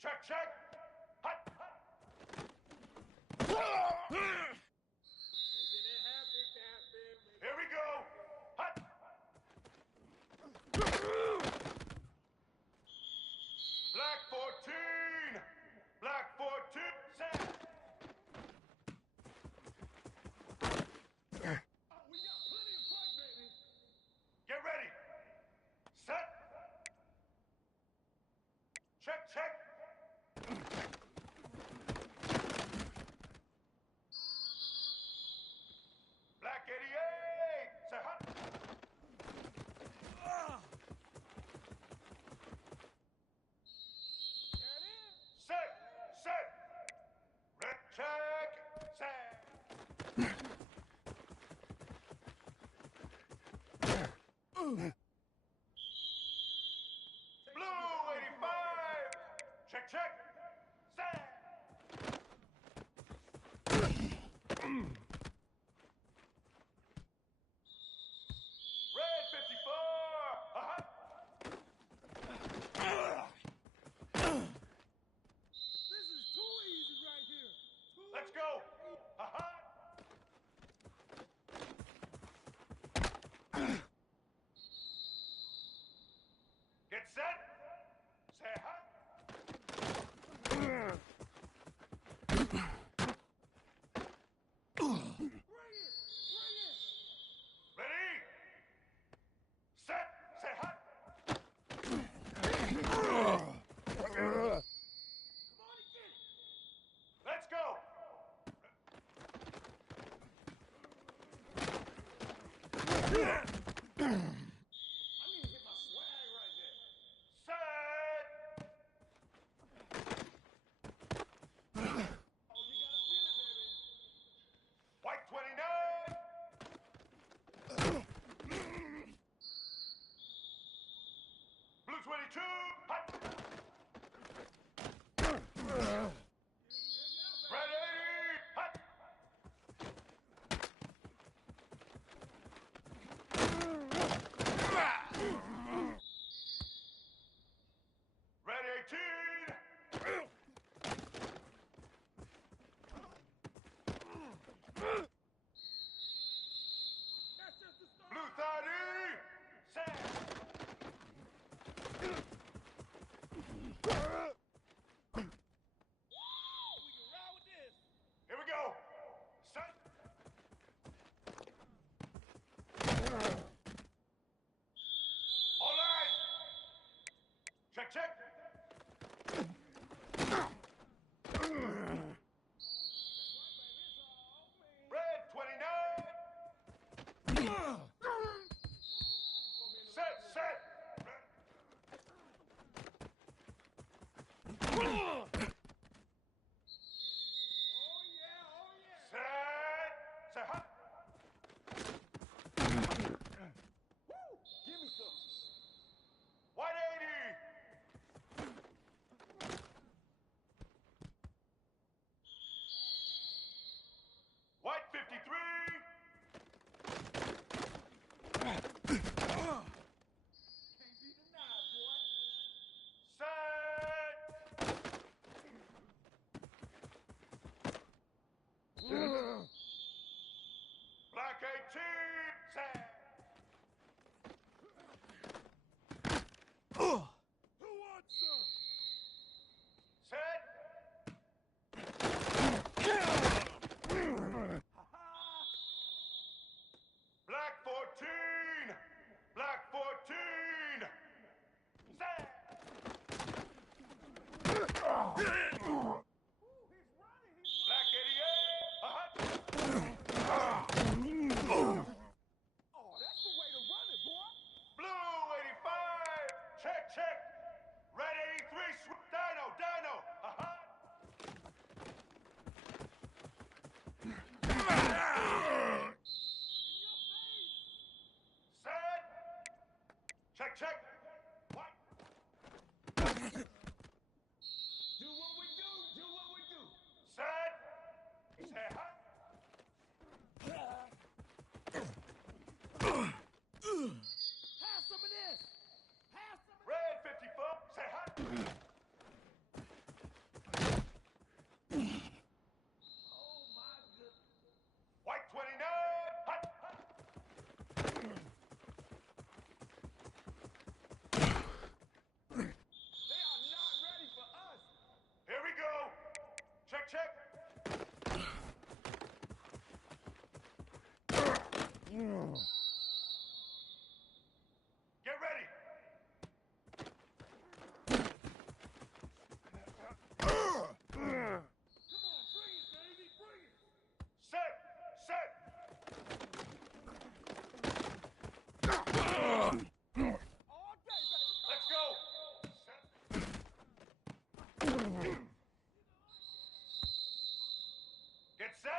Check, check. Hut, hut. Here we go. Hut. Black 14. Black 14. Set. We got plenty of fight, baby. Get ready. Set. Check, check. Black 88. Say hut. Set. Set. Red check. Set. Blue 85. Check, check. Set. Red 54. Uh-huh. This is too easy right here. Let's go. Uh-huh. Get set. Say hut. Bring it! Ready? Set. Say hut. Come on and get it! Let's go. I need to get my swag right there. Set. Oh, you gotta feel it, baby. White 29. Blue 22. Hut. Red 80. Hut. Red 18. That's just the start. Blue 30. Set. We can ride with this. Here we go. Set. All right. Check, check. Red 29. Set, set. Oh yeah. Set. Set. Hut. Woo! Give me some. White 80. White 53. Can't be denied, boy. Set. Black 18. Set. Who wants some? Set. Black 14. Black 14. Set. Ooh, he's running. Black 88. Uh-huh. Oh, that's the way to run it, boy. Blue 85. Check, check. Red 83. Swoop. Dino, Dino. Uh-huh. Set. Check, check. White. Do what we do. Do what we do. Set. Say hut. Have some of this. Have some of Red 54. Say hut. Get set.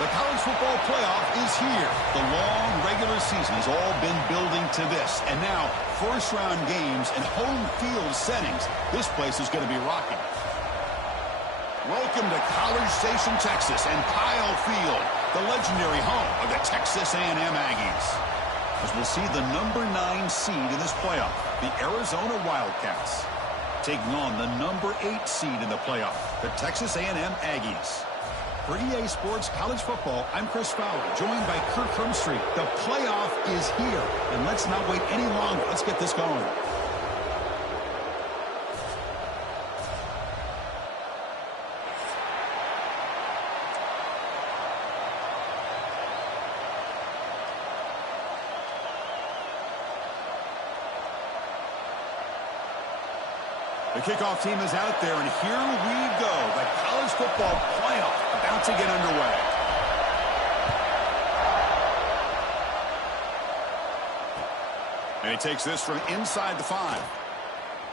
The college football playoff is here. The long regular season has all been building to this. And now, first-round games and home field settings. This place is going to be rocking. Welcome to College Station, Texas, and Kyle Field, the legendary home of the Texas A&M Aggies. As we'll see the number 9 seed in this playoff, the Arizona Wildcats, taking on the number 8 seed in the playoff, the Texas A&M Aggies. For EA Sports College Football, I'm Chris Fowler, joined by Kirk Hermstreet. The playoff is here, and let's not wait any longer. Let's get this going. The kickoff team is out there, and here we go. The college football playoff about to get underway. And he takes this from inside the 5.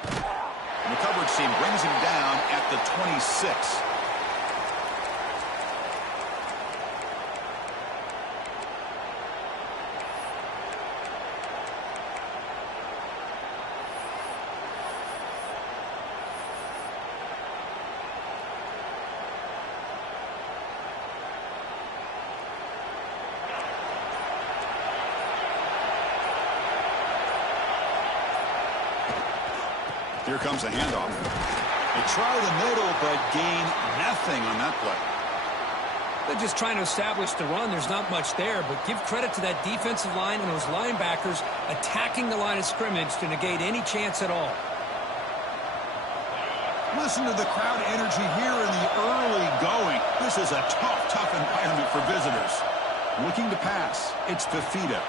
And the coverage team brings him down at the 26. Here comes a handoff. They try the middle, but gain nothing on that play. They're just trying to establish the run. There's not much there, but give credit to that defensive line and those linebackers attacking the line of scrimmage to negate any chance at all. Listen to the crowd energy here in the early going. This is a tough environment for visitors. Looking to pass. It's Fifita.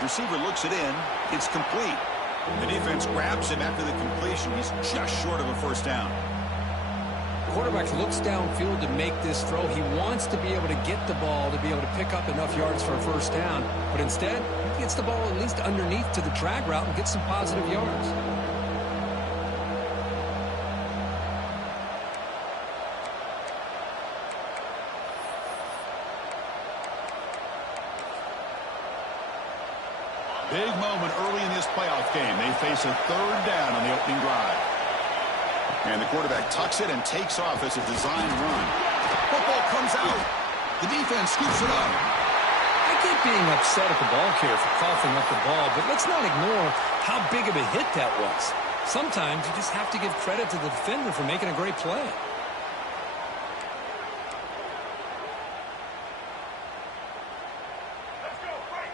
Receiver looks it in. It's complete. The defense grabs him after the completion. He's just short of a first down. Quarterback looks downfield to make this throw. He wants to be able to get the ball to be able to pick up enough yards for a first down. But instead, he gets the ball at least underneath to the drag route and gets some positive yards. Big moment early in this playoff game. They face a third down on the opening drive. And the quarterback tucks it and takes off as a designed run. Football comes out. The defense scoops it up. I get being upset at the ball carrier for coughing up the ball, but let's not ignore how big of a hit that was. Sometimes you just have to give credit to the defender for making a great play. Let's go, break.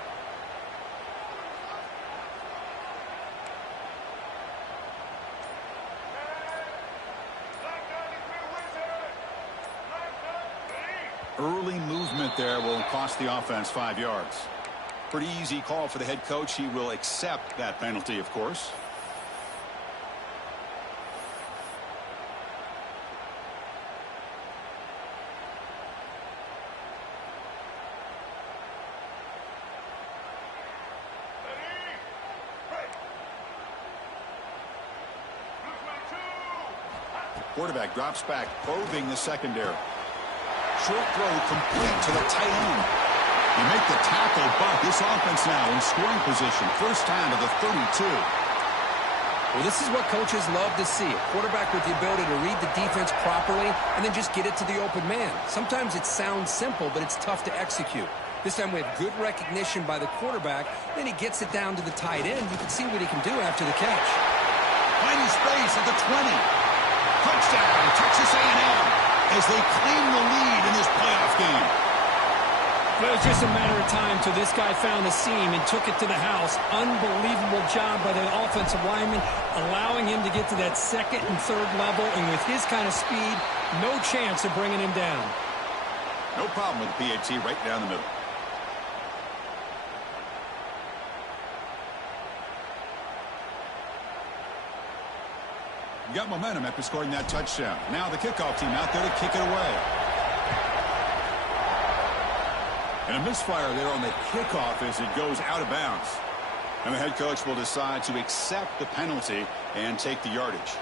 Black 93 wins it. Black 93. Early movement there will cost the offense 5 yards. Pretty easy call for the head coach. He will accept that penalty, of course. Ready, break. Blue 22. Quarterback drops back, probing the secondary. Short throw complete to the tight end. You make the tackle, but this offense now in scoring position. First down to the 32. Well, this is what coaches love to see. A quarterback with the ability to read the defense properly and then just get it to the open man. Sometimes it sounds simple, but it's tough to execute. This time we have good recognition by the quarterback. Then he gets it down to the tight end. You can see what he can do after the catch. Finding space at the 20. Touchdown, Texas A&M, as they claim the lead in this playoff game. Well, it was just a matter of time till this guy found the seam and took it to the house. Unbelievable job by the offensive lineman, allowing him to get to that second and third level. And with his kind of speed, no chance of bringing him down. No problem with the PAT right down the middle. You got momentum after scoring that touchdown. Now the kickoff team out there to kick it away. And a misfire there on the kickoff as it goes out of bounds. And the head coach will decide to accept the penalty and take the yardage.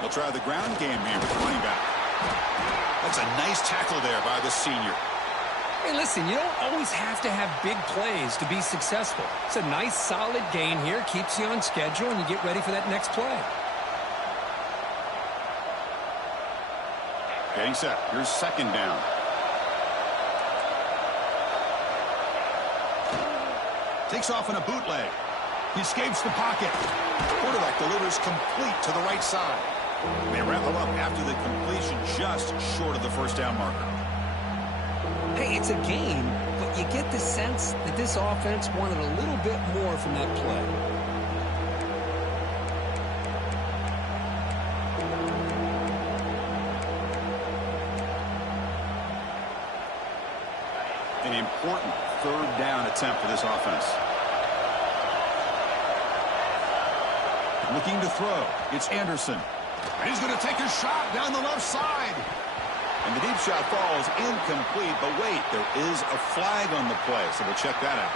They'll try the ground game here with the running back. That's a nice tackle there by the senior. Hey, listen, you don't always have to have big plays to be successful. It's a nice, solid gain here. Keeps you on schedule, and you get ready for that next play. Getting set. Here's second down. Takes off in a bootleg. He escapes the pocket. Quarterback delivers complete to the right side. They wrap him up after the completion just short of the first down marker. Hey, it's a game, but you get the sense that this offense wanted a little bit more from that play. An important third down attempt for this offense. Looking to throw. It's Anderson. And he's going to take a shot down the left side. And the deep shot falls incomplete. But wait, there is a flag on the play, so we'll check that out.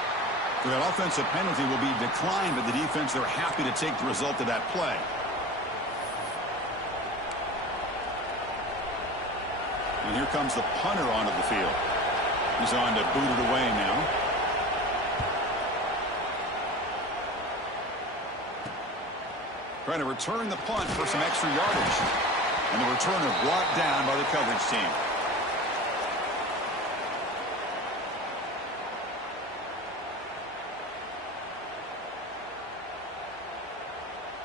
So that offensive penalty will be declined, but the defense, they're happy to take the result of that play. And here comes the punter onto the field. He's on to boot it away now. Trying to return the punt for some extra yardage. And the returner brought down by the coverage team.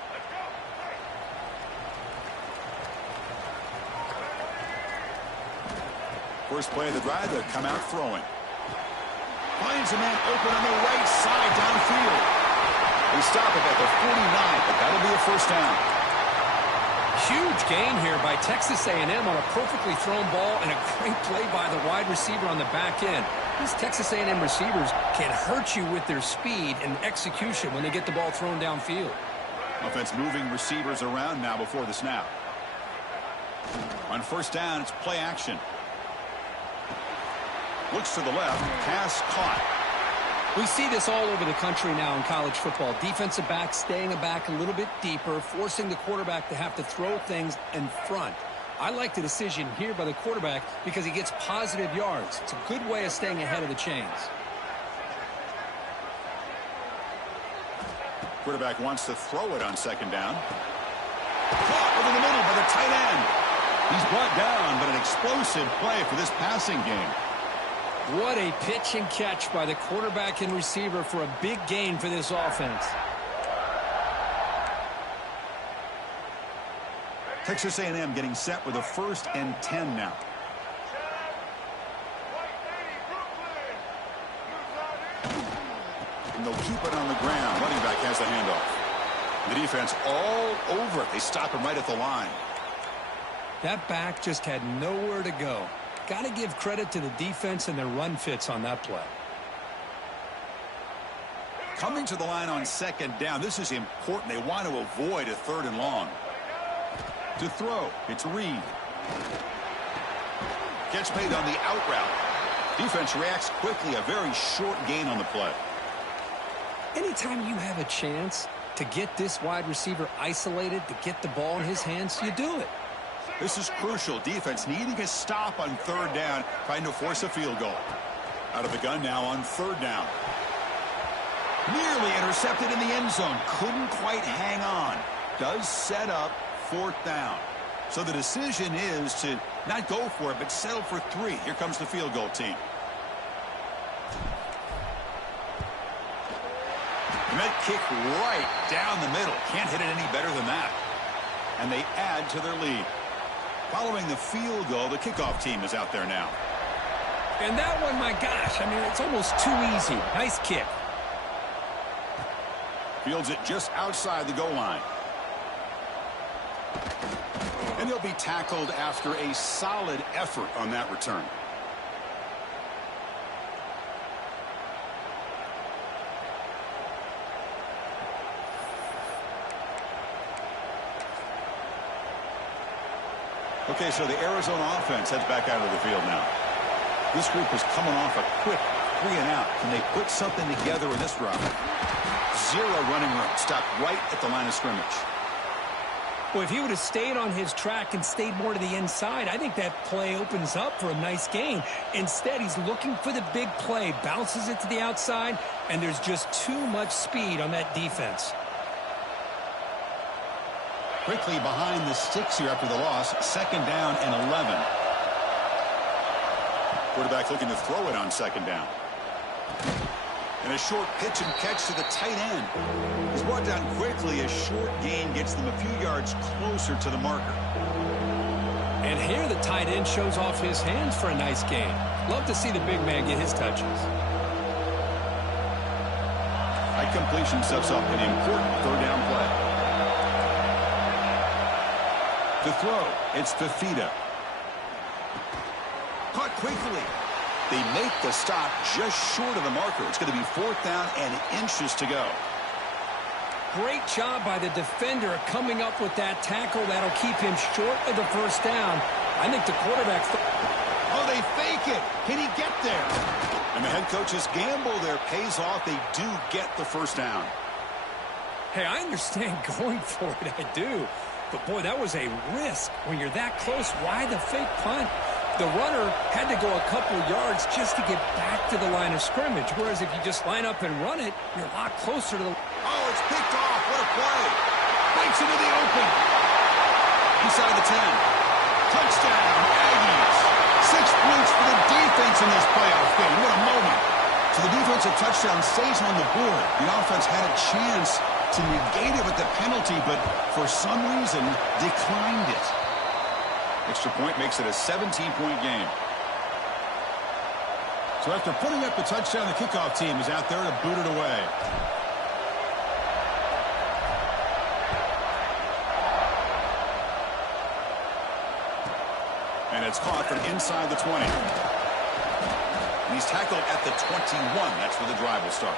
Let's go. First play of the drive, they'll come out throwing. Finds a man open on the right side downfield. They stop it at the 49, but that'll be a first down. Huge gain here by Texas A&M on a perfectly thrown ball and a great play by the wide receiver on the back end. These Texas A&M receivers can hurt you with their speed and execution when they get the ball thrown downfield. Offense moving receivers around now before the snap. On first down, it's play action. Looks to the left, pass caught. We see this all over the country now in college football. Defensive backs staying back a little bit deeper, forcing the quarterback to have to throw things in front. I like the decision here by the quarterback because he gets positive yards. It's a good way of staying ahead of the chains. Quarterback wants to throw it on second down. Caught over the middle by the tight end. He's brought down, but an explosive play for this passing game. What a pitch and catch by the quarterback and receiver for a big gain for this offense. Texas A&M getting set with a 1st and 10 now. And they'll keep it on the ground. Running back has the handoff. The defense all over it. They stop him right at the line. That back just had nowhere to go. Got to give credit to the defense and their run fits on that play. Coming to the line on 2nd down. This is important. They want to avoid a 3rd and long. To throw, it's Reed. Catch made on the out route. Defense reacts quickly. A very short gain on the play. Anytime you have a chance to get this wide receiver isolated, to get the ball in his hands, you do it. This is crucial. Defense needing a stop on 3rd down, trying to force a field goal. Out of the gun now on 3rd down. Nearly intercepted in the end zone. Couldn't quite hang on. Does set up 4th down. So the decision is to not go for it, but settle for 3. Here comes the field goal team. And that kick right down the middle. Can't hit it any better than that. And they add to their lead. Following the field goal, the kickoff team is out there now. And that one, my gosh, I mean, it's almost too easy. Nice kick. Fields it just outside the goal line. And he'll be tackled after a solid effort on that return. Okay, so the Arizona offense heads back out of the field now. This group is coming off a quick 3 and out. Can they put something together in this drive? 0 running room. Stopped right at the line of scrimmage. Well, if he would have stayed on his track and stayed more to the inside, I think that play opens up for a nice gain. Instead, he's looking for the big play, bounces it to the outside, and there's just too much speed on that defense. Quickly behind the sticks here after the loss. 2nd down and 11. Quarterback looking to throw it on 2nd down. And a short pitch and catch to the tight end. He's brought down quickly. A short gain gets them a few yards closer to the marker. And here the tight end shows off his hands for a nice gain. Love to see the big man get his touches. High completion sets up an important 3rd down play. To throw, it's Fifita. Caught quickly. They make the stop just short of the marker. It's going to be 4th down and inches to go. Great job by the defender coming up with that tackle. That'll keep him short of the 1st down. I think the quarterback... Oh, they fake it. Can he get there? And the head coach's gamble there pays off. They do get the 1st down. Hey, I understand going for it. I do. But, boy, that was a risk. When you're that close, why the fake punt? The runner had to go a couple yards just to get back to the line of scrimmage, whereas if you just line up and run it, you're a lot closer to the... Oh, it's picked off. What a play. Breaks into the open. Inside the 10. Touchdown, Aggies. 6 points for the defense in this playoff game. What a moment. So the defensive touchdown stays on the board. The offense had a chance to negate it with the penalty, but for some reason declined it. Extra point makes it a 17-point game. So after putting up the touchdown, the kickoff team is out there to boot it away. And it's caught from inside the 20. And he's tackled at the 21. That's where the drive will start.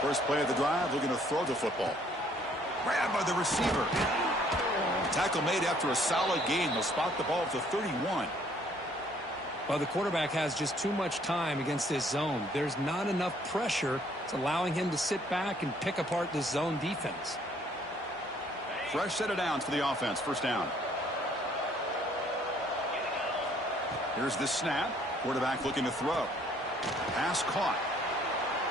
First play of the drive, looking to throw the football. Grabbed by the receiver. Tackle made after a solid gain. They'll spot the ball at the 31. Well, the quarterback has just too much time against this zone. There's not enough pressure. It's allowing him to sit back and pick apart this zone defense. Fresh set of downs for the offense. 1st down. Here's the snap. Quarterback looking to throw. Pass caught.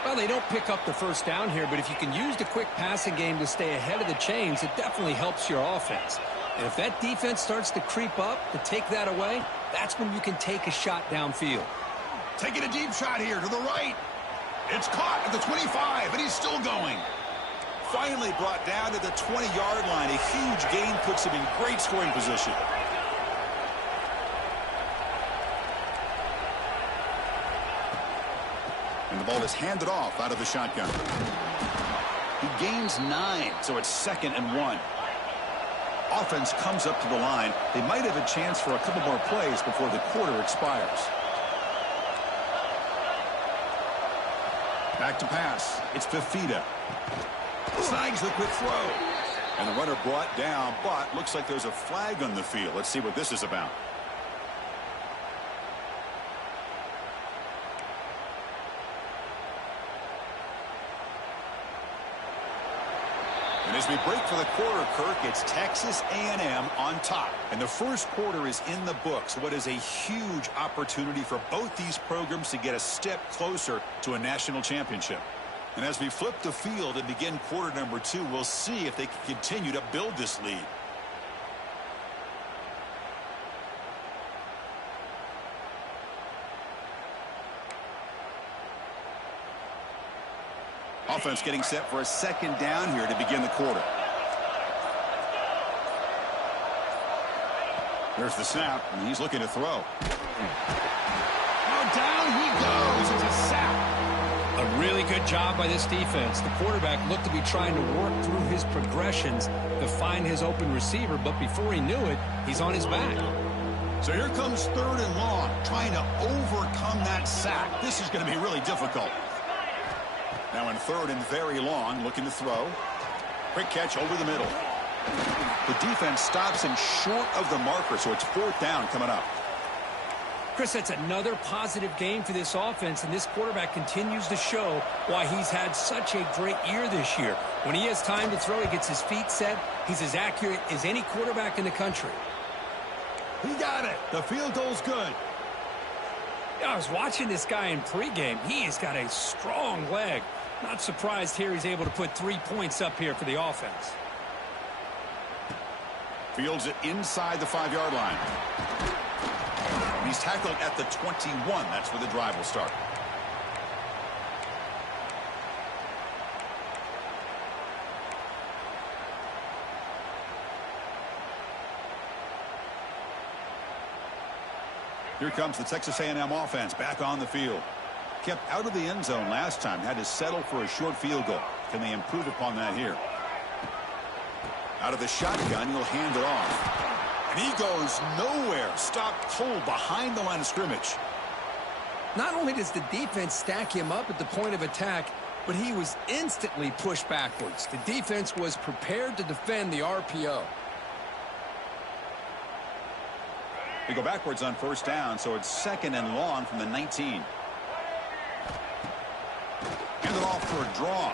Well, they don't pick up the first down here, but if you can use the quick passing game to stay ahead of the chains, it definitely helps your offense. And if that defense starts to creep up to take that away, that's when you can take a shot downfield. Taking a deep shot here to the right. It's caught at the 25, and he's still going. Finally brought down to the 20-yard line. A huge gain puts him in great scoring position. And the ball is handed off out of the shotgun. He gains 9, so it's 2nd and 1. Offense comes up to the line. They might have a chance for a couple more plays before the quarter expires. Back to pass. It's Fifita. Snags the quick throw. And the runner brought down, but looks like there's a flag on the field. Let's see what this is about. And as we break for the quarter, Kirk, it's Texas A&M on top. And the first quarter is in the books. What is a huge opportunity for both these programs to get a step closer to a national championship. And as we flip the field and begin quarter number 2, we'll see if they can continue to build this lead. Offense getting set for a 2nd down here to begin the quarter. There's the snap, and he's looking to throw. Oh, down he goes. It's a sack. A really good job by this defense. The quarterback looked to be trying to work through his progressions to find his open receiver, but before he knew it, he's on his back. So here comes 3rd and long, trying to overcome that sack. This is going to be really difficult. Now in 3rd and very long, looking to throw. Quick catch over the middle. The defense stops him short of the marker, so it's 4th down coming up. Chris, that's another positive game for this offense, and this quarterback continues to show why he's had such a great year this year. When he has time to throw, he gets his feet set. He's as accurate as any quarterback in the country. He got it. The field goal's good. I was watching this guy in pregame. He has got a strong leg. Not surprised here he's able to put 3 points up here for the offense. Fields it inside the 5-yard line. He's tackled at the 21. That's where the drive will start. Here comes the Texas A&M offense back on the field. Kept out of the end zone last time. Had to settle for a short field goal. Can they improve upon that here? Out of the shotgun, he'll hand it off. And he goes nowhere. Stopped cold behind the line of scrimmage. Not only does the defense stack him up at the point of attack, but he was instantly pushed backwards. The defense was prepared to defend the RPO. They go backwards on 1st down, so it's 2nd and long from the 19. Hand it off for a draw.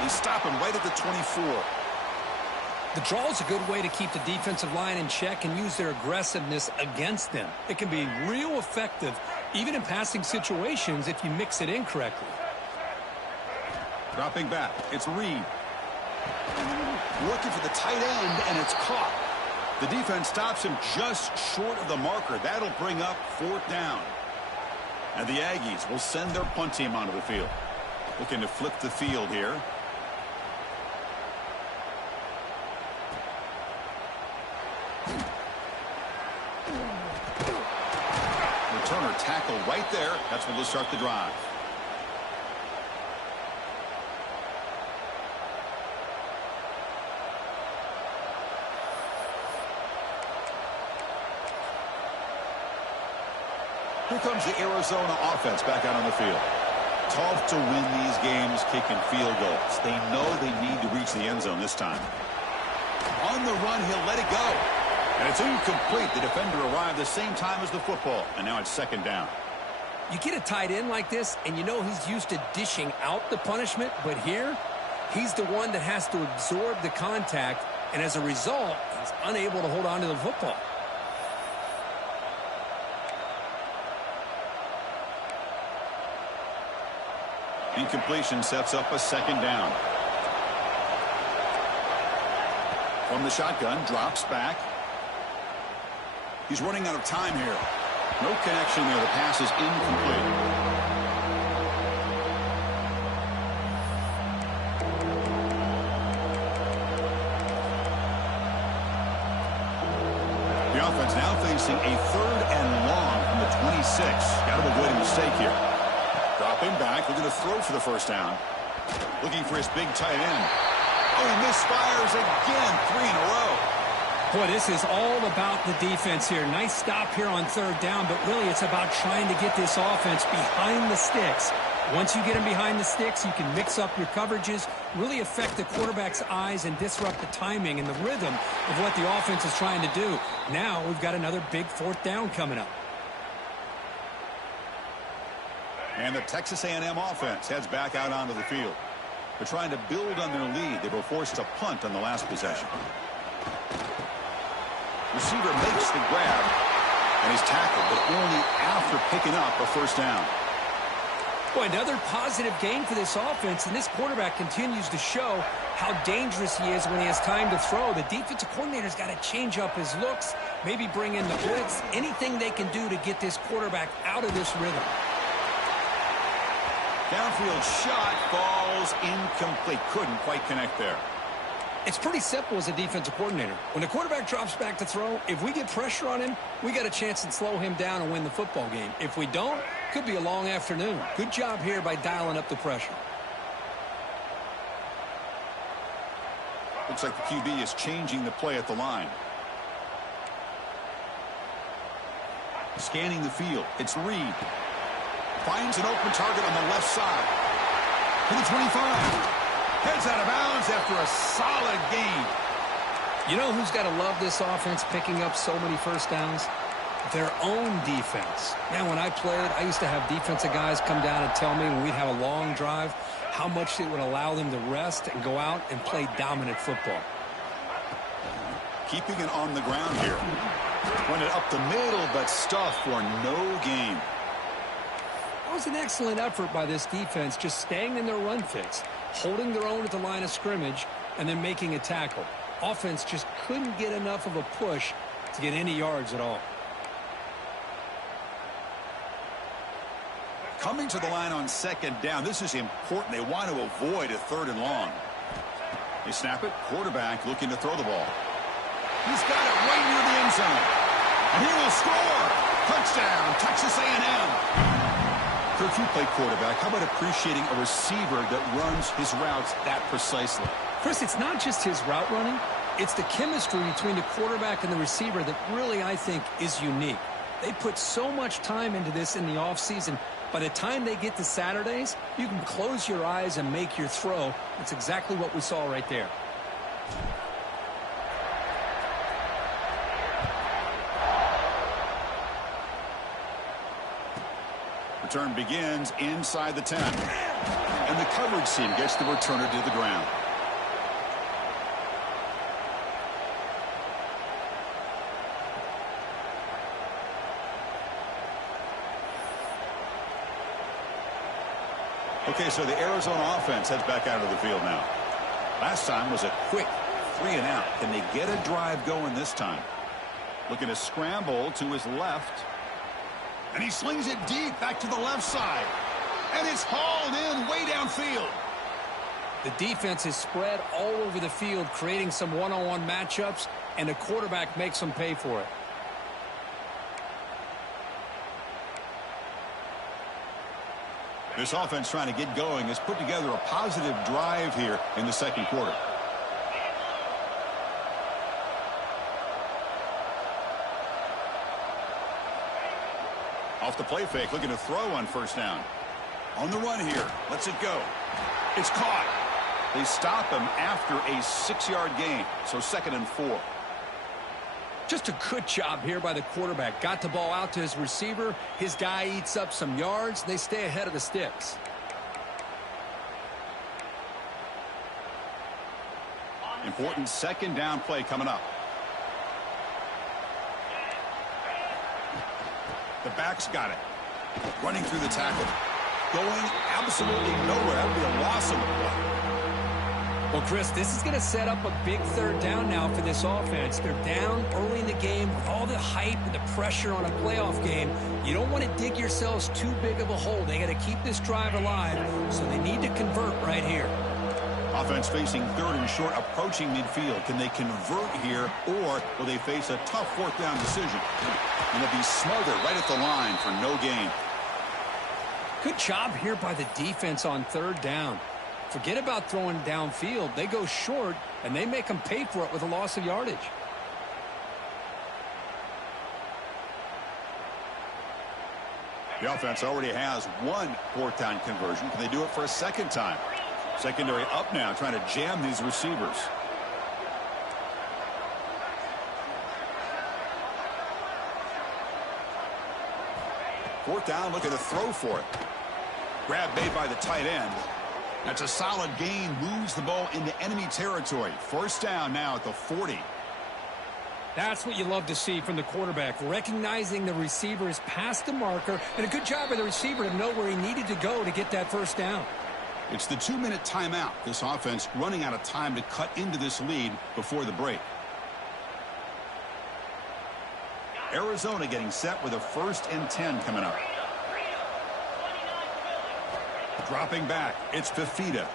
They stop him right at the 24. The draw is a good way to keep the defensive line in check and use their aggressiveness against them. It can be real effective, even in passing situations, if you mix it in correctly. Dropping back, it's Reed. Looking for the tight end, and it's caught. The defense stops him just short of the marker. That'll bring up 4th down. And the Aggies will send their punt team onto the field. Looking to flip the field here. Returner tackle right there. That's when they'll start the drive. Here comes the Arizona offense back out on the field. Tough to win these games kicking field goals. They know they need to reach the end zone this time. On the run, he'll let it go. And it's incomplete. The defender arrived the same time as the football. And now it's 2nd down. You get a tight end like this, and you know he's used to dishing out the punishment. But here, he's the one that has to absorb the contact. And as a result, he's unable to hold on to the football. Incompletion sets up a second down. From the shotgun, drops back. He's running out of time here. No connection there. The pass is incomplete. The offense now facing a 3rd and long from the 26. Got to avoid a mistake here. Dropping back, looking to throw for the first down. Looking for his big tight end. Oh, he misfires again. 3 in a row. Boy, this is all about the defense here. Nice stop here on 3rd down, but really it's about trying to get this offense behind the sticks. Once you get them behind the sticks, you can mix up your coverages, really affect the quarterback's eyes and disrupt the timing and the rhythm of what the offense is trying to do. Now we've got another big 4th down coming up. And the Texas A&M offense heads back out onto the field. They're trying to build on their lead. They were forced to punt on the last possession. Receiver makes the grab, and he's tackled, but only after picking up a first down. Boy, another positive gain for this offense, and this quarterback continues to show how dangerous he is when he has time to throw. The defensive coordinator's got to change up his looks, maybe bring in the blitz, anything they can do to get this quarterback out of this rhythm. Downfield shot falls incomplete. Couldn't quite connect there. It's pretty simple as a defensive coordinator. When the quarterback drops back to throw, if we get pressure on him, we got a chance to slow him down and win the football game. If we don't, could be a long afternoon. Good job here by dialing up the pressure. Looks like the QB is changing the play at the line. Scanning the field. It's Reed. Finds an open target on the left side. To the 25. Heads out of bounds after a solid gain. You know who's got to love this offense picking up so many first downs? Their own defense. Man, when I played, I used to have defensive guys come down and tell me when we'd have a long drive how much it would allow them to rest and go out and play dominant football. Keeping it on the ground here. Went it up the middle, but stuffed for no gain. That was an excellent effort by this defense, just staying in their run fits, holding their own at the line of scrimmage, and then making a tackle. Offense just couldn't get enough of a push to get any yards at all. Coming to the line on 2nd down. This is important. They want to avoid a 3rd and long. They snap it. Quarterback looking to throw the ball. He's got it right near the end zone. And he will score. Touchdown, Texas A&M. Kirk, you play quarterback. How about appreciating a receiver that runs his routes that precisely? Chris, it's not just his route running. It's the chemistry between the quarterback and the receiver that really, I think, is unique. They put so much time into this in the offseason. By the time they get to Saturdays, you can close your eyes and make your throw. That's exactly what we saw right there. Return begins inside the 10. And the coverage team gets the returner to the ground. Okay, so the Arizona offense heads back out of the field now. Last time was a quick 3 and out. Can they get a drive going this time? Looking to scramble to his left. And he slings it deep back to the left side. And it's hauled in way downfield. The defense is spread all over the field, creating some one-on-one matchups, and the quarterback makes them pay for it. This offense trying to get going has put together a positive drive here in the 2nd quarter. Off the play fake, looking to throw on 1st down. On the run here, lets it go. It's caught. They stop him after a 6-yard gain, so 2nd and 4. Just a good job here by the quarterback. Got the ball out to his receiver. His guy eats up some yards. They stay ahead of the sticks. Important 2nd down play coming up. The back's got it. Running through the tackle. going absolutely nowhere. That would be a loss of the play. Well, Chris, this is going to set up a big third down now for this offense. They're down early in the game with all the hype and the pressure on a playoff game. You don't want to dig yourselves too big of a hole. They got to keep this drive alive, so they need to convert right here. Offense facing third and short, approaching midfield. Can they convert here, or will they face a tough fourth down decision? And they'll be smothered right at the line for no gain. Good job here by the defense on third down. Forget about throwing downfield. They go short, and they make them pay for it with a loss of yardage. The offense already has one fourth down conversion. Can they do it for a second time? Secondary up now, trying to jam these receivers. Fourth down, looking to throw for it. Grab made by the tight end. That's a solid gain, moves the ball into enemy territory. First down now at the 40. That's what you love to see from the quarterback, recognizing the receiver is past the marker, and a good job by the receiver to know where he needed to go to get that first down. It's the 2-minute timeout. This offense running out of time to cut into this lead before the break. Arizona getting set with a 1st and 10 coming up. Dropping back, it's Fifita.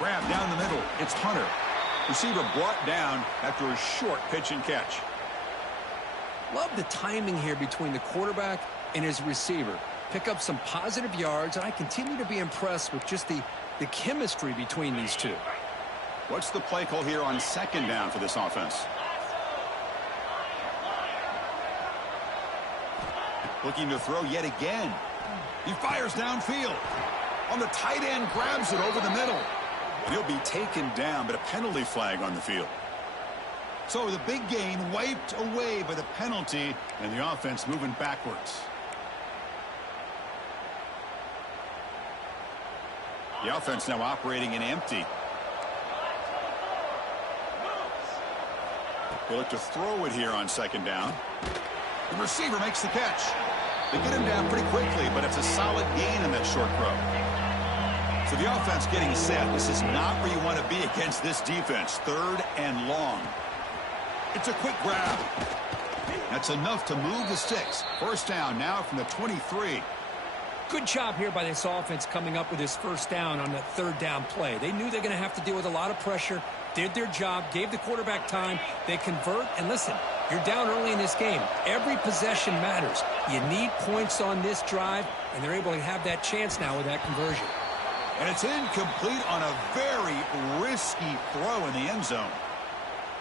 Grab down the middle, it's Hunter. Receiver brought down after a short pitch and catch. Love the timing here between the quarterback and his receiver. Pick up some positive yards, and I continue to be impressed with just the chemistry between these two. What's the play call here on second down for this offense? Looking to throw yet again. He fires downfield. On the tight end, grabs it over the middle. And he'll be taken down, but a penalty flag on the field. So the big gain wiped away by the penalty, and the offense moving backwards. The offense now operating in empty. They look to throw it here on second down. The receiver makes the catch. They get him down pretty quickly, but it's a solid gain in that short throw. So the offense getting set. This is not where you want to be against this defense. 3rd and long. It's a quick grab. That's enough to move the sticks. First down now from the 23. Good job here by this offense coming up with this first down on that third down play. They knew they're going to have to deal with a lot of pressure, did their job, gave the quarterback time. They convert, and listen, you're down early in this game. Every possession matters. You need points on this drive, and they're able to have that chance now with that conversion. And it's incomplete on a very risky throw in the end zone.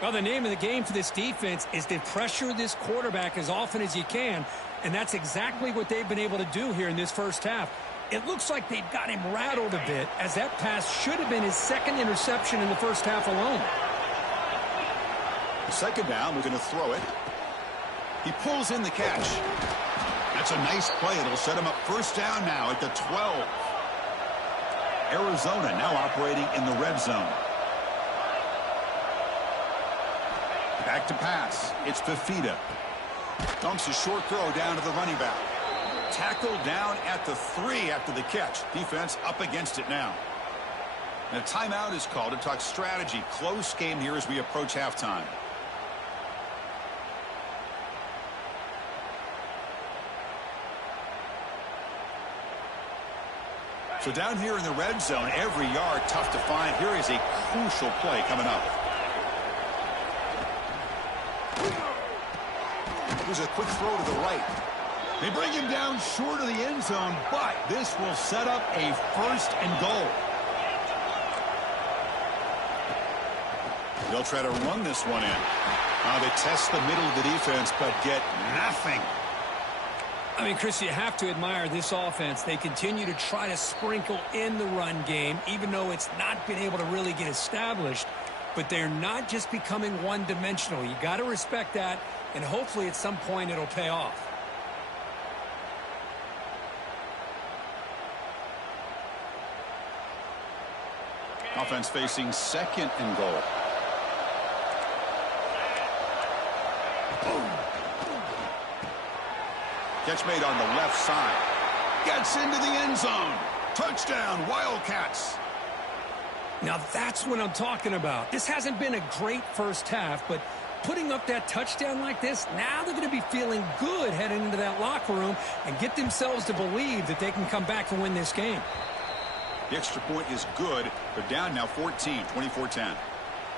Well, the name of the game for this defense is to pressure this quarterback as often as you can, and that's exactly what they've been able to do here in this first half. It looks like they've got him rattled a bit, as that pass should have been his 2nd interception in the first half alone. Second down, we're going to throw it. He pulls in the catch. That's a nice play. It'll set him up first down now at the 12. Arizona now operating in the red zone. Back to pass. It's Fifita. Dunks a short throw down to the running back. Tackled down at the 3 after the catch. Defense up against it now. And a timeout is called to talk strategy. Close game here as we approach halftime. So down here in the red zone, every yard tough to find. Here is a crucial play coming up. Here's a quick throw to the right. They bring him down short of the end zone, but this will set up a 1st and goal. They'll try to run this one in. Now they test the middle of the defense, but get nothing. I mean, Chris, you have to admire this offense. They continue to try to sprinkle in the run game, even though it's not been able to really get established. But they're not just becoming one-dimensional. You got to respect that, and hopefully at some point it'll pay off. Offense facing 2nd and goal. Catch made on the left side. Gets into the end zone. Touchdown, Wildcats. Now that's what I'm talking about. This hasn't been a great first half, but putting up that touchdown like this, now they're going to be feeling good heading into that locker room and get themselves to believe that they can come back and win this game. The extra point is good. They're down now 14, 24-10.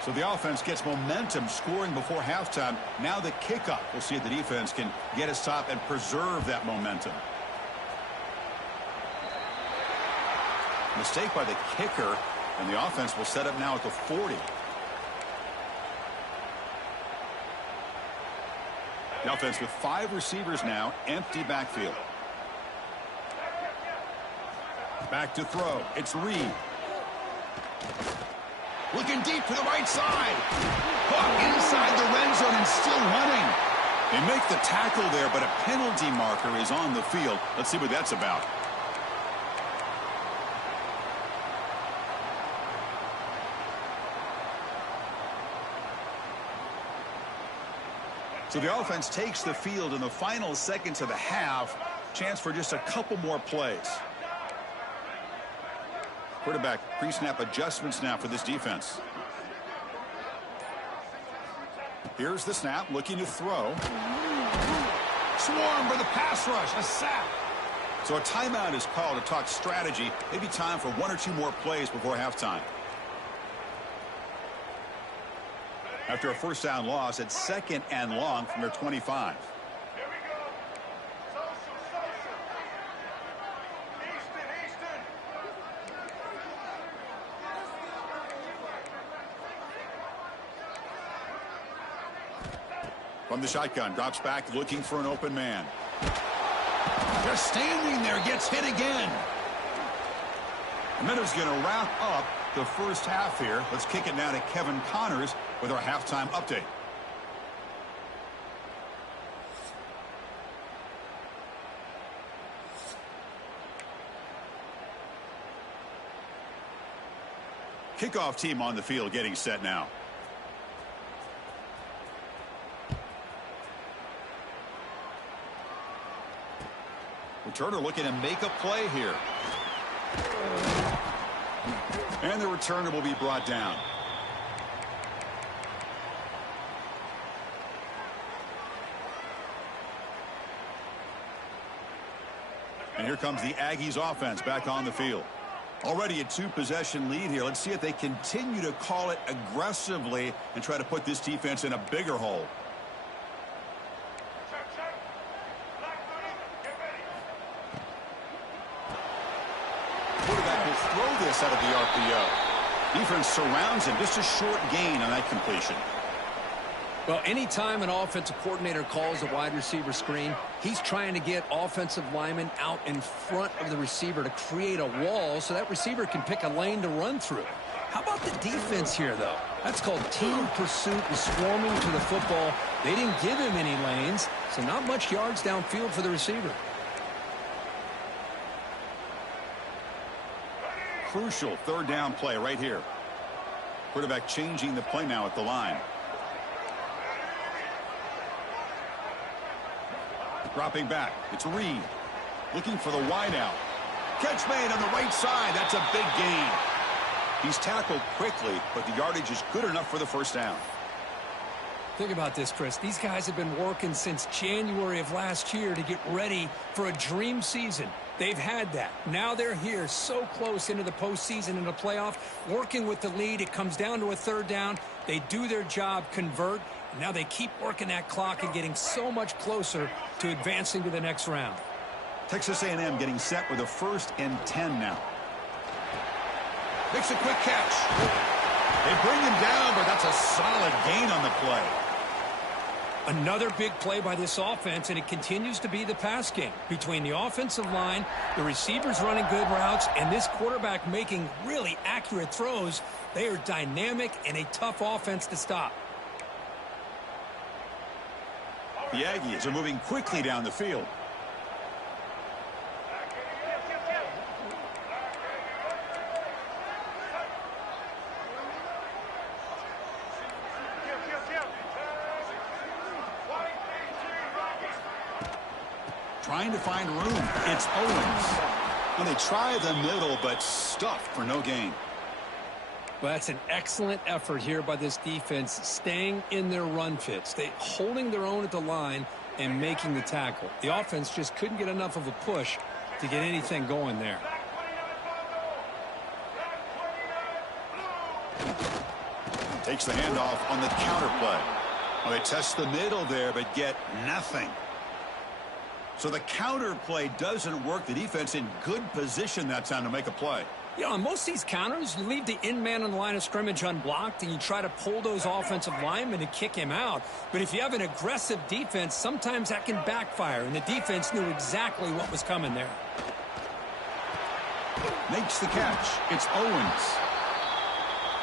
So the offense gets momentum scoring before halftime. Now the kickoff. We'll see if the defense can get a stop and preserve that momentum. Mistake by the kicker, and the offense will set up now at the 40. The offense with 5 receivers now, empty backfield. Back to throw. It's Reed. Looking deep to the right side. Caught inside the red zone and still running. They make the tackle there, but a penalty marker is on the field. Let's see what that's about. So the offense takes the field in the final seconds of the half. Chance for just a couple more plays. Quarterback pre-snap adjustments now for this defense. Here's the snap, looking to throw. Swarm for the pass rush, a sack. So a timeout is called to talk strategy. Maybe time for 1 or 2 more plays before halftime. After a first down loss at 2nd and long from their 25. Here we go. Social. Easton. From the shotgun, drops back, looking for an open man. Just standing there, gets hit again. And then is going to wrap up the first half here. Let's kick it now to Kevin Connors with our halftime update. Kickoff team on the field getting set now. Returner looking to make a play here. And the returner will be brought down. And here comes the Aggies offense back on the field. Already a 2-possession lead here. Let's see if they continue to call it aggressively and try to put this defense in a bigger hole. Check. Black 30, get ready. Quarterback will throw this out of the RPO. Defense surrounds him. Just a short gain on that completion. Well, anytime an offensive coordinator calls a wide receiver screen, he's trying to get offensive linemen out in front of the receiver to create a wall so that receiver can pick a lane to run through. How about the defense here, though? That's called team pursuit and swarming to the football. They didn't give him any lanes, so not much yards downfield for the receiver. Crucial 3rd down play right here. Quarterback changing the play now at the line. Dropping back. It's Reed. Looking for the wideout. Catch made on the right side. That's a big gain. He's tackled quickly, but the yardage is good enough for the first down. Think about this, Chris. These guys have been working since January of last year to get ready for a dream season. They've had that. Now they're here so close into the postseason and the playoff, working with the lead. It comes down to a 3rd down. They do their job, convert. And now they keep working that clock and getting so much closer to advancing to the next round. Texas A&M getting set with a 1st and 10 now. Makes a quick catch. They bring him down, but that's a solid gain on the play. Another big play by this offense, and it continues to be the pass game. Between the offensive line, the receivers running good routes, and this quarterback making really accurate throws, they are dynamic and a tough offense to stop. The Aggies are moving quickly down the field. trying to find room. It's Owens. And they try the middle, but stuffed for no gain. Well, that's an excellent effort here by this defense, staying in their run fits. They holding their own at the line and making the tackle. The offense just couldn't get enough of a push to get anything going there. Takes the handoff on the counter play. Well, they test the middle there, but get nothing. So the counter play doesn't work. The defense in good position that time to make a play. You know, on most of these counters, you leave the in-man on the line of scrimmage unblocked, and you try to pull those offensive linemen and kick him out. But if you have an aggressive defense, sometimes that can backfire, and the defense knew exactly what was coming there. Makes the catch. It's Owens.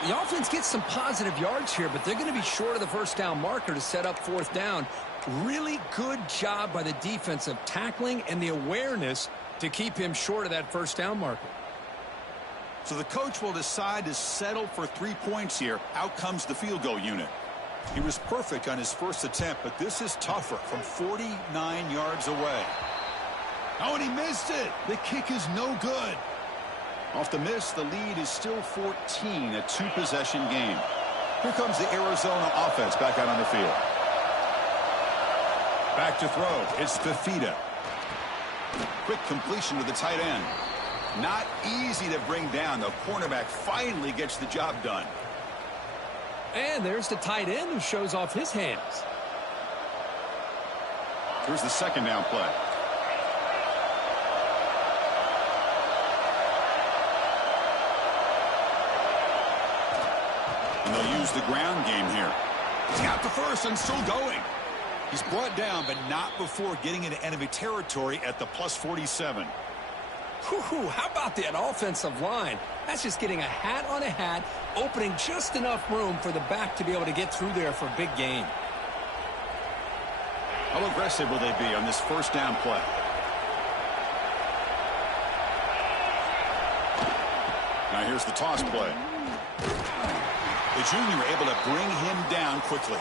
The offense gets some positive yards here, but they're going to be short of the first down marker to set up fourth down. Really good job by the defense of tackling and the awareness to keep him short of that first down marker. So the coach will decide to settle for 3 points here. Out comes the field goal unit. He was perfect on his first attempt, but this is tougher from 49 yards away. Oh, and he missed it. The kick is no good. Off the miss, the lead is still 14, a two-possession game. Here comes the Arizona offense back out on the field. Back to throw. It's Fifita. Quick completion to the tight end. Not easy to bring down. The cornerback finally gets the job done. And there's the tight end who shows off his hands. Here's the second down play. And they'll use the ground game here. He's got the first and still going. He's brought down, but not before getting into enemy territory at the plus 47. Whew, how about that offensive line? That's just getting a hat on a hat, opening just enough room for the back to be able to get through there for a big gain. How aggressive will they be on this first down play? Now here's the toss play. The junior able to bring him down quickly.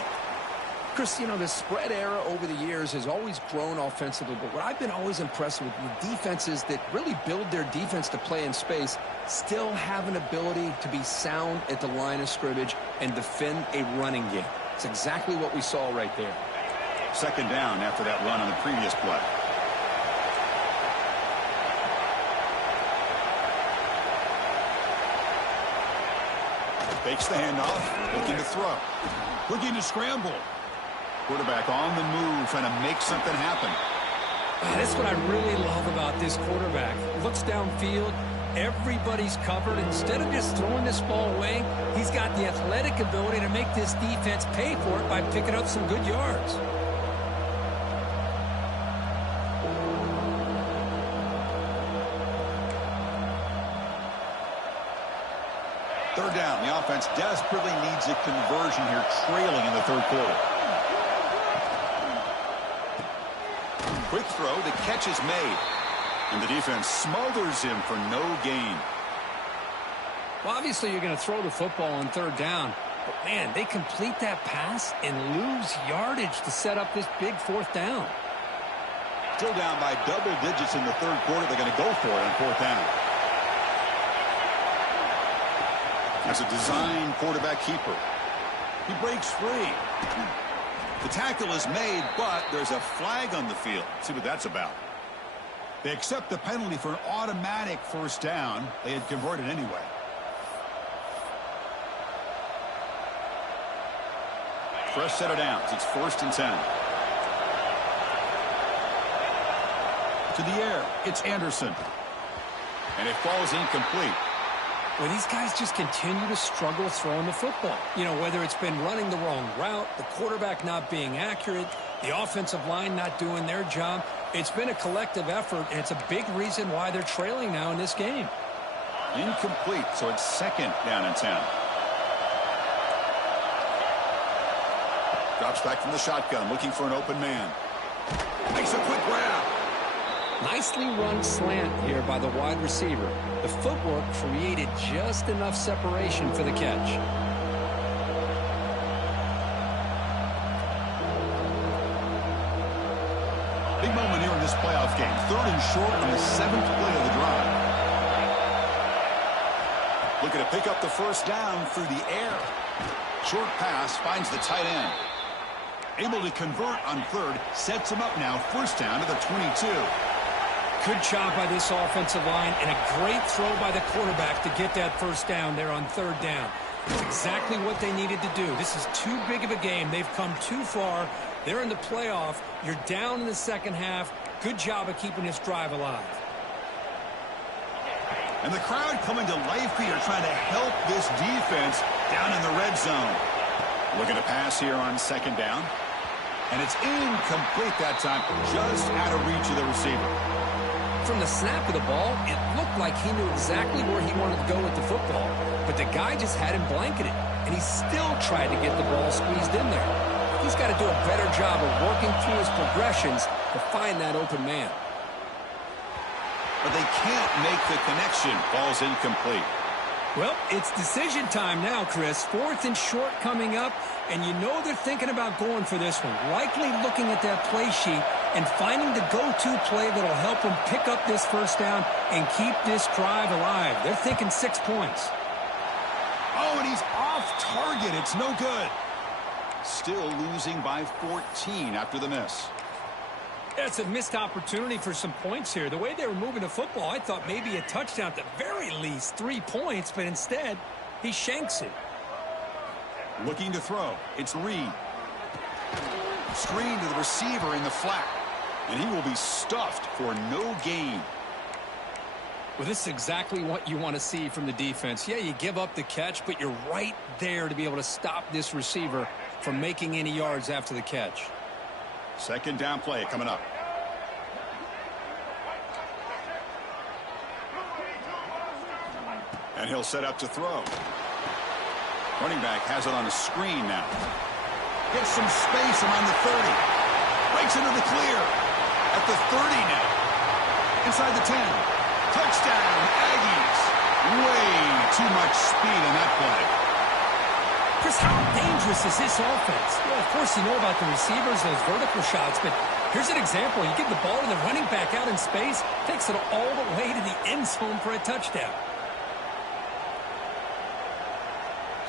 Chris, you know, the spread era over the years has always grown offensively, but what I've been always impressed with the defenses that really build their defense to play in space still have an ability to be sound at the line of scrimmage and defend a running game. It's exactly what we saw right there. Second down after that run on the previous play. Fakes the handoff, looking to throw. Looking to scramble. Quarterback on the move, trying to make something happen. That's what I really love about this quarterback. Looks downfield, everybody's covered. Instead of just throwing this ball away, he's got the athletic ability to make this defense pay for it by picking up some good yards. Third down, the offense desperately needs a conversion here, trailing in the third quarter. Quick throw, the catch is made. And the defense smothers him for no gain. Well, obviously you're going to throw the football on third down. But, man, they complete that pass and lose yardage to set up this big fourth down. Still down by double digits in the third quarter. They're going to go for it on fourth down. That's a design quarterback keeper. He breaks free. The tackle is made, but there's a flag on the field. Let's see what that's about. They accept the penalty for an automatic first down. They had converted anyway. Fresh set of downs. It's 1st and 10. To the air. It's Anderson. And it falls incomplete. Well, these guys just continue to struggle throwing the football. You know, whether it's been running the wrong route, the quarterback not being accurate, the offensive line not doing their job. It's been a collective effort, and it's a big reason why they're trailing now in this game. Incomplete, so it's 2nd down and 10. Drops back from the shotgun, looking for an open man. Makes a quick grab. Nicely run slant here by the wide receiver. The footwork created just enough separation for the catch. Big moment here in this playoff playoff game. 3rd and short on the 7th play of the drive. Looking to pick up the first down through the air. Short pass finds the tight end. Able to convert on 3rd. Sets him up now. First down to the 22. Good job by this offensive line and a great throw by the quarterback to get that first down there on 3rd down. That's exactly what they needed to do. This is too big of a game. They've come too far. They're in the playoff. You're down in the second half. Good job of keeping this drive alive. And the crowd coming to life here, trying to help this defense down in the red zone. Looking to pass here on 2nd down. And it's incomplete that time, just out of reach of the receiver. From the snap of the ball, it looked like he knew exactly where he wanted to go with the football, but the guy just had him blanketed, and he still tried to get the ball squeezed in there. He's got to do a better job of working through his progressions to find that open man. But they can't make the connection. Ball's incomplete. Well, it's decision time now, Chris. 4th and short coming up, and you know they're thinking about going for this one. Likely looking at that play sheet and finding the go-to play that'll help them pick up this first down and keep this drive alive. They're thinking 6 points. Oh, and he's off target. It's no good. Still losing by 14 after the miss. That's a missed opportunity for some points here. The way they were moving the football, I thought maybe a touchdown, at the very least 3 points, but instead he shanks it. Looking to throw. It's Reed. Screen to the receiver in the flat. And he will be stuffed for no gain. Well, this is exactly what you want to see from the defense. Yeah, you give up the catch, but you're right there to be able to stop this receiver from making any yards after the catch. 2nd down play coming up. And he'll set up to throw. Running back has it on a screen now. Gets some space around the 30. Breaks into the clear. At the 30 now. Inside the 10. Touchdown, Aggies. Way too much speed in that play. Chris, how dangerous is this offense? Well, of course, you know about the receivers, those vertical shots, but here's an example. You give the ball to the running back out in space, takes it all the way to the end zone for a touchdown.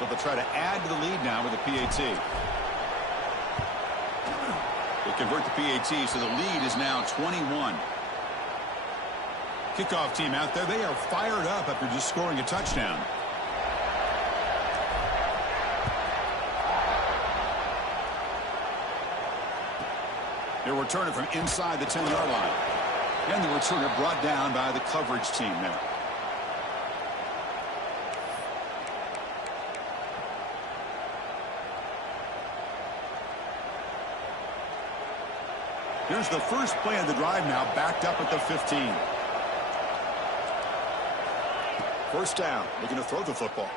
So they'll try to add to the lead now with a PAT. They convert the PAT, so the lead is now 21. Kickoff team out there, they are fired up after just scoring a touchdown. They'll return it from inside the 10-yard line. And the returner brought down by the coverage team there. Here's the first play of the drive now, backed up at the 15. First down, looking to throw the football.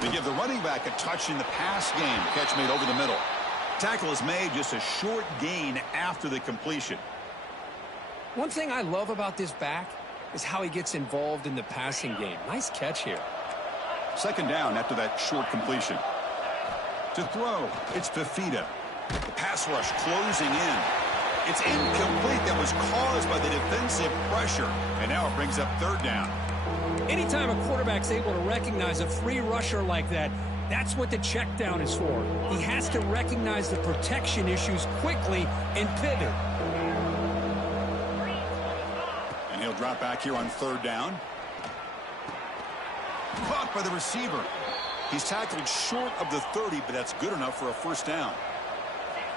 They give the running back a touch in the pass game. Catch made over the middle. Tackle is made, just a short gain after the completion. One thing I love about this back is how he gets involved in the passing game. Nice catch here. 2nd down after that short completion. To throw, it's Fifita. The pass rush closing in. It's incomplete. That was caused by the defensive pressure. And now it brings up 3rd down. Anytime a quarterback's able to recognize a free rusher like that, that's what the check down is for. He has to recognize the protection issues quickly and pivot. And he'll drop back here on 3rd down. Caught by the receiver. He's tackled short of the 30, but that's good enough for a first down.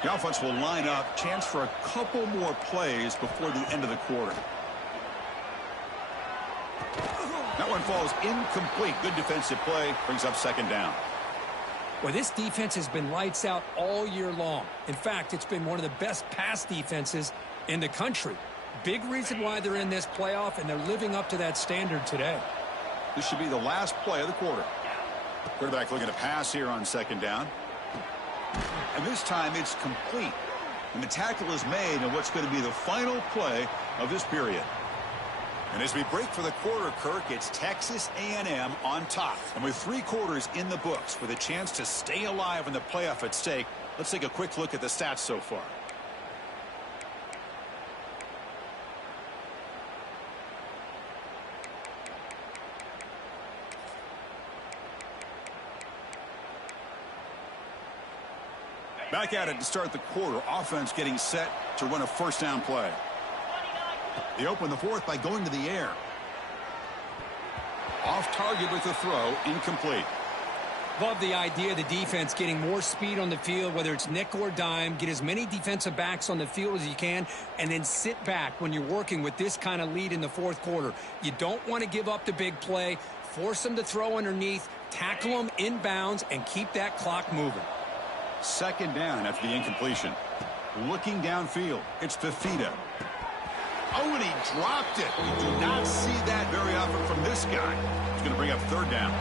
The offense will line up. Chance for a couple more plays before the end of the quarter. That one falls incomplete. Good defensive play. Brings up 2nd down. Well, this defense has been lights out all year long. In fact, it's been one of the best pass defenses in the country. Big reason why they're in this playoff, and they're living up to that standard today. This should be the last play of the quarter. Quarterback looking to pass here on 2nd down. And this time it's complete. And the tackle is made on what's going to be the final play of this period. And as we break for the quarter, Kirk, it's Texas A&M on top. And with 3 quarters in the books with a chance to stay alive in the playoff at stake, let's take a quick look at the stats so far. Back at it to start the quarter. Offense getting set to run a first down play. They open the fourth by going to the air. Off target with the throw, incomplete. Love the idea of the defense getting more speed on the field, whether it's nickel or dime. Get as many defensive backs on the field as you can, and then sit back when you're working with this kind of lead in the fourth quarter. You don't want to give up the big play. Force them to throw underneath, tackle them inbounds, and keep that clock moving. Second down after the incompletion. Looking downfield, it's Fifita. Oh, and he dropped it. You do not see that very often from this guy. He's going to bring up third down.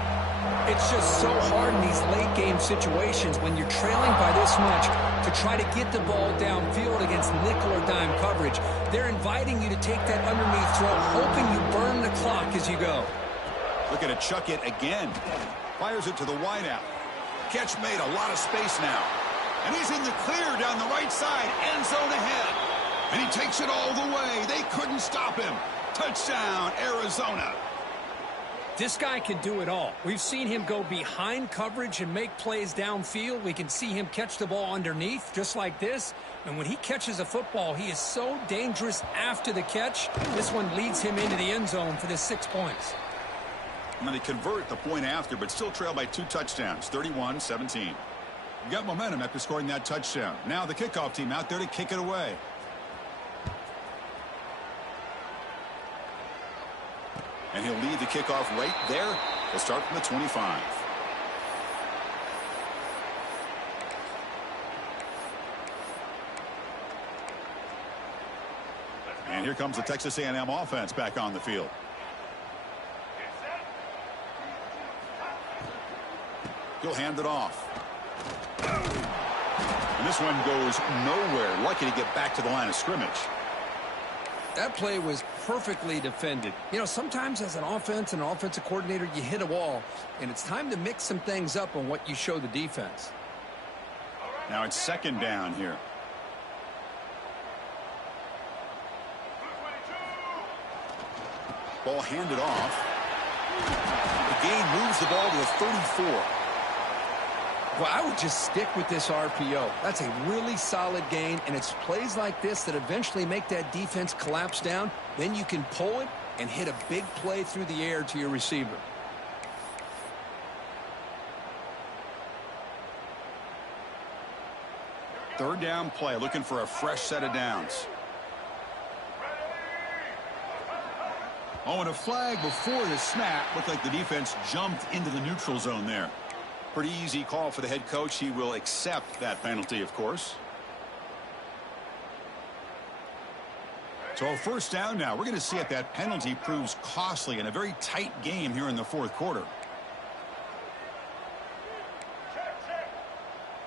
It's just so hard in these late-game situations when you're trailing by this much to try to get the ball downfield against nickel or dime coverage. They're inviting you to take that underneath throw, hoping you burn the clock as you go. Looking to chuck it again. Fires it to the wideout. Catch made, a lot of space now. And he's in the clear down the right side, end zone ahead. And he takes it all the way. They couldn't stop him. Touchdown, Arizona. This guy can do it all. We've seen him go behind coverage and make plays downfield. We can see him catch the ball underneath just like this. And when he catches a football, he is so dangerous after the catch. This one leads him into the end zone for the 6 points. And then they convert the point after, but still trail by 2 touchdowns, 31-17. You got momentum after scoring that touchdown. Now the kickoff team out there to kick it away. And he'll lead the kickoff right there. He'll start from the 25. And here comes the Texas A&M offense back on the field. He'll hand it off. And this one goes nowhere. Lucky to get back to the line of scrimmage. That play was perfectly defended. You know, sometimes as an offense and an offensive coordinator, you hit a wall, and it's time to mix some things up on what you show the defense. Now it's second down here. Ball handed off. The gain moves the ball to the 34. Well, I would just stick with this RPO. That's a really solid gain, and it's plays like this that eventually make that defense collapse down. Then you can pull it and hit a big play through the air to your receiver. Third down play, looking for a fresh set of downs. Oh, and a flag before the snap. Looked like the defense jumped into the neutral zone there. Pretty easy call for the head coach. He will accept that penalty, of course. So a first down now. We're going to see if that penalty proves costly in a very tight game here in the fourth quarter. Check.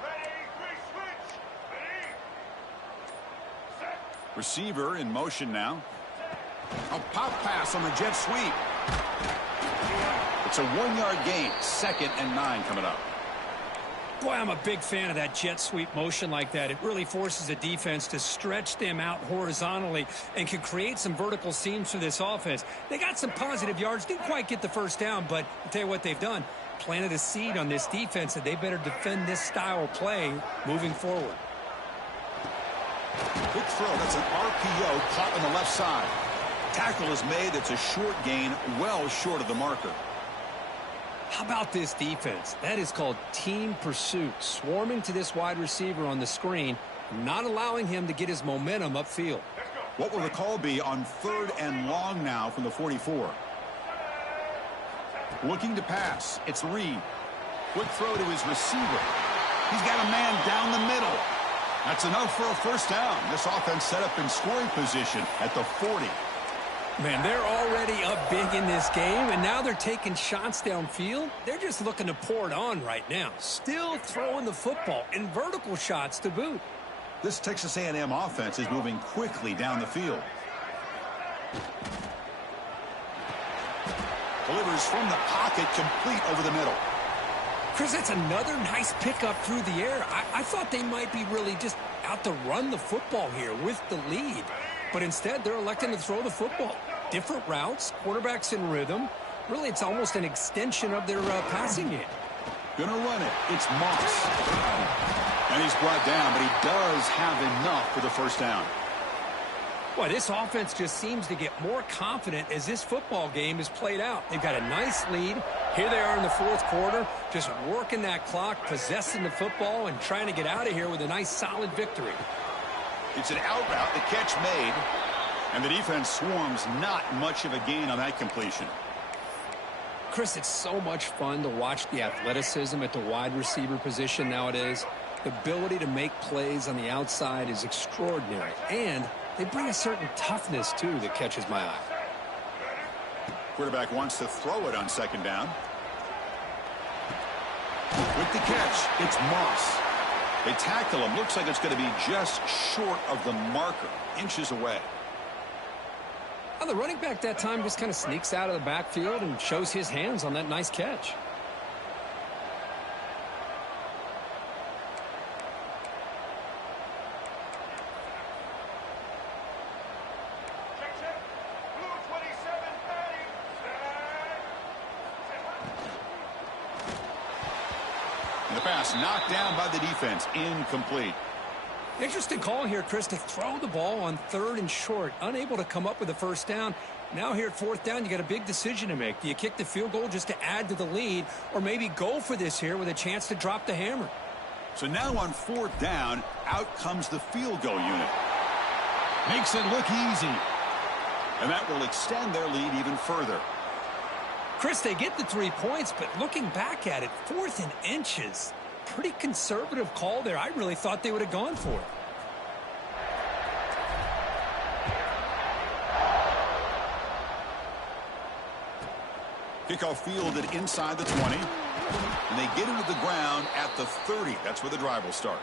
Ready, 3, switch. Ready. Set. Receiver in motion now. A pop pass on the jet sweep. It's a 1-yard gain. 2nd and 9 coming up. Boy, I'm a big fan of that jet sweep motion like that. It really forces the defense to stretch them out horizontally and can create some vertical seams for this offense. They got some positive yards. Didn't quite get the first down, but I'll tell you what they've done. Planted a seed on this defense that they better defend this style of play moving forward. Quick throw. That's an RPO caught on the left side. Tackle is made. It's a short gain, well short of the marker. How about this defense? That is called team pursuit. Swarming to this wide receiver on the screen, not allowing him to get his momentum upfield. What will the call be on 3rd and long now from the 44? Looking to pass. It's Reed. Quick throw to his receiver. He's got a man down the middle. That's enough for a first down. This offense set up in scoring position at the 40. Man, they're already up big in this game, and now they're taking shots downfield. They're just looking to pour it on right now. Still throwing the football and vertical shots to boot. This Texas A&M offense is moving quickly down the field. Delivers from the pocket, complete over the middle. Chris, that's another nice pickup through the air. I thought they might be really just out to run the football here with the lead. But instead, they're electing to throw the football. Different routes, quarterbacks in rhythm. Really, it's almost an extension of their passing game. Gonna run it. It's Moss. And he's brought down, but he does have enough for the first down. Boy, this offense just seems to get more confident as this football game is played out. They've got a nice lead. Here they are in the fourth quarter, just working that clock, possessing the football, and trying to get out of here with a nice, solid victory. It's an out route, the catch made, and the defense swarms not much of a gain on that completion. Chris, it's so much fun to watch the athleticism at the wide receiver position nowadays. The ability to make plays on the outside is extraordinary, and they bring a certain toughness, too, that catches my eye. Quarterback wants to throw it on second down. With the catch, it's Moss. They tackle him. Looks like it's going to be just short of the marker, inches away. Well, the running back that time just kind of sneaks out of the backfield and shows his hands on that nice catch. And the pass knocked down by the defense, incomplete. Interesting call here, Chris, to throw the ball on 3rd and short. Unable to come up with a first down. Now here at 4th down, you got a big decision to make. Do you kick the field goal just to add to the lead, or maybe go for this here with a chance to drop the hammer? So now on 4th down, out comes the field goal unit. Makes it look easy. And that will extend their lead even further. Chris, they get the 3 points, but looking back at it, 4th and inches. Pretty conservative call there. I really thought they would have gone for it. Kickoff fielded inside the 20. And they get into the ground at the 30. That's where the drive will start.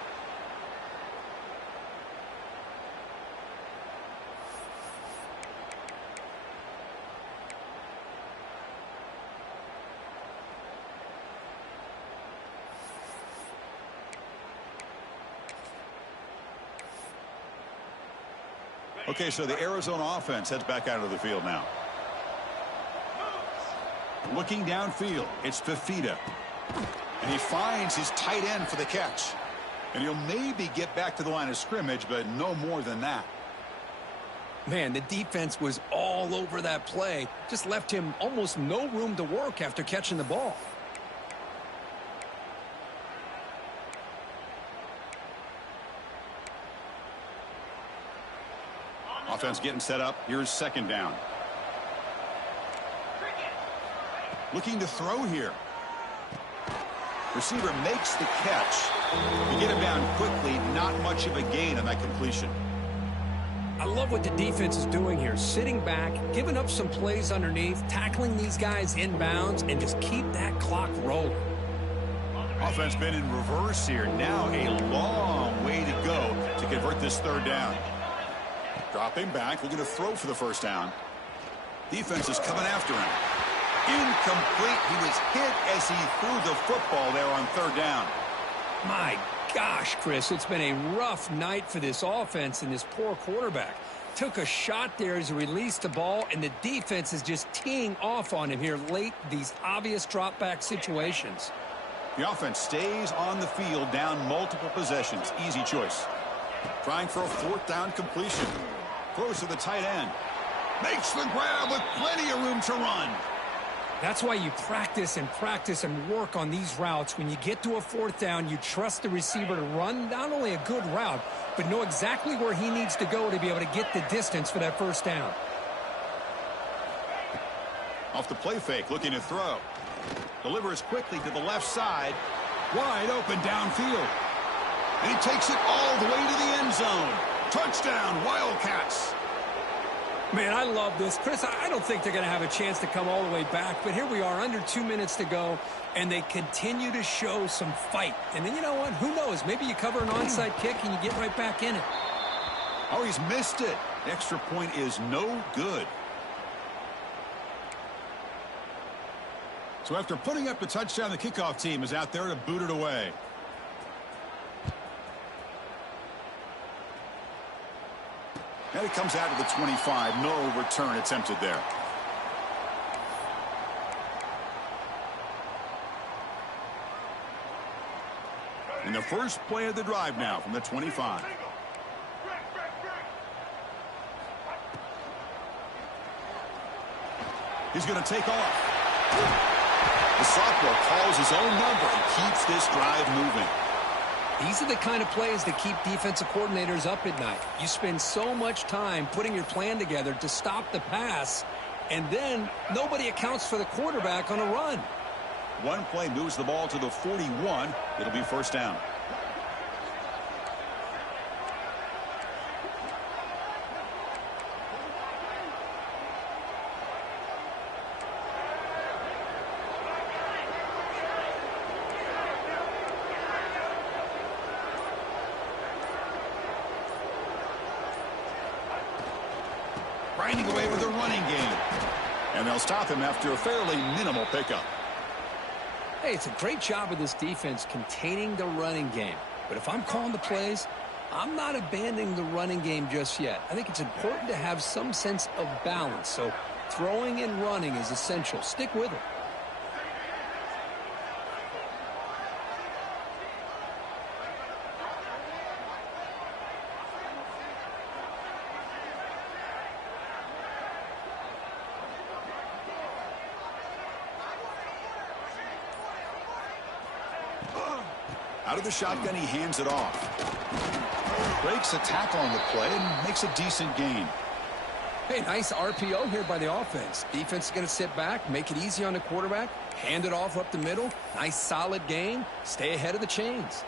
Okay, so the Arizona offense heads back out of the field now. Looking downfield, it's Fifita. And he finds his tight end for the catch. And he'll maybe get back to the line of scrimmage, but no more than that. Man, the defense was all over that play. Just left him almost no room to work after catching the ball. Offense getting set up. Here's 2nd down. Looking to throw here. Receiver makes the catch. You get him down quickly. Not much of a gain on that completion. I love what the defense is doing here. Sitting back, giving up some plays underneath, tackling these guys inbounds, and just keep that clock rolling. Offense been in reverse here. Now a long way to go to convert this 3rd down. Dropping back, looking to throw for the first down. Defense is coming after him. Incomplete. He was hit as he threw the football there on 3rd down. My gosh, Chris, it's been a rough night for this offense and this poor quarterback. Took a shot there as he released the ball, and the defense is just teeing off on him here late, these obvious drop-back situations. The offense stays on the field down multiple possessions. Easy choice. Trying for a 4th down completion. Throws to the tight end. Makes the grab with plenty of room to run. That's why you practice and work on these routes. When you get to a 4th down, you trust the receiver to run not only a good route, but know exactly where he needs to go to be able to get the distance for that first down. Off the play fake, looking to throw. Delivers quickly to the left side. Wide open downfield. And he takes it all the way to the end zone. Touchdown, Wildcats. Man, I love this. Chris, I don't think they're going to have a chance to come all the way back, but here we are, under 2 minutes to go, and they continue to show some fight. And then you know what? Who knows? Maybe you cover an onside kick and you get right back in it. Oh, he's missed it. The extra point is no good. So after putting up the touchdown, the kickoff team is out there to boot it away. And it comes out of the 25. No return attempted there. And the first play of the drive now from the 25. He's going to take off. The sophomore calls his own number and keeps this drive moving. These are the kind of plays that keep defensive coordinators up at night. You spend so much time putting your plan together to stop the pass, and then nobody accounts for the quarterback on a run. One play moves the ball to the 41. It'll be first down. Grinding away with a running game. And they'll stop him after a fairly minimal pickup. Hey, it's a great job of this defense containing the running game. But if I'm calling the plays, I'm not abandoning the running game just yet. I think it's important to have some sense of balance. So throwing and running is essential. Stick with it. Out of the shotgun, he hands it off. Breaks a tackle on the play and makes a decent gain. Hey, nice RPO here by the offense. Defense is going to sit back, make it easy on the quarterback, hand it off up the middle. Nice solid gain. Stay ahead of the chains.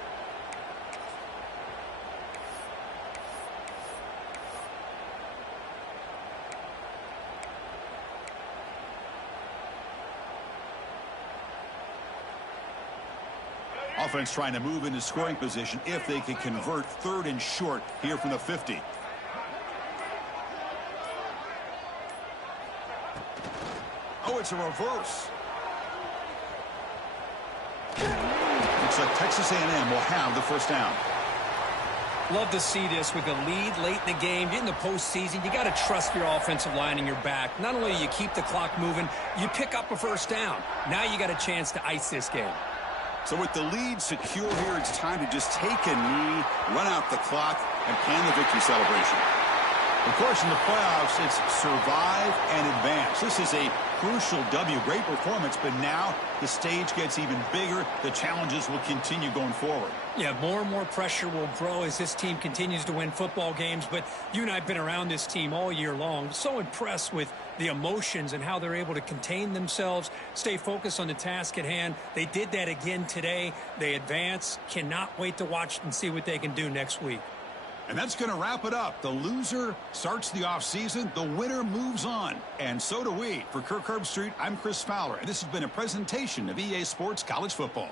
Offense trying to move into scoring position if they can convert 3rd and short here from the 50. Oh, it's a reverse. Looks like Texas A&M will have the first down. Love to see this with a lead late in the game. In the postseason, you got to trust your offensive line and your back. Not only do you keep the clock moving, you pick up a first down. Now you got a chance to ice this game. So with the lead secure here, it's time to just take a knee, run out the clock, and plan the victory celebration. Of course, in the playoffs, it's survive and advance. This is a crucial W. Great performance, but now the stage gets even bigger. The challenges will continue going forward. Yeah, more and more pressure will grow as this team continues to win football games. But you and I have been around this team all year long. So impressed with the emotions and how they're able to contain themselves, stay focused on the task at hand. They did that again today. They advance. Cannot wait to watch and see what they can do next week. And that's going to wrap it up. The loser starts the offseason. The winner moves on. And so do we. For Kirk Herbstreit, I'm Chris Fowler. And this has been a presentation of EA Sports College Football.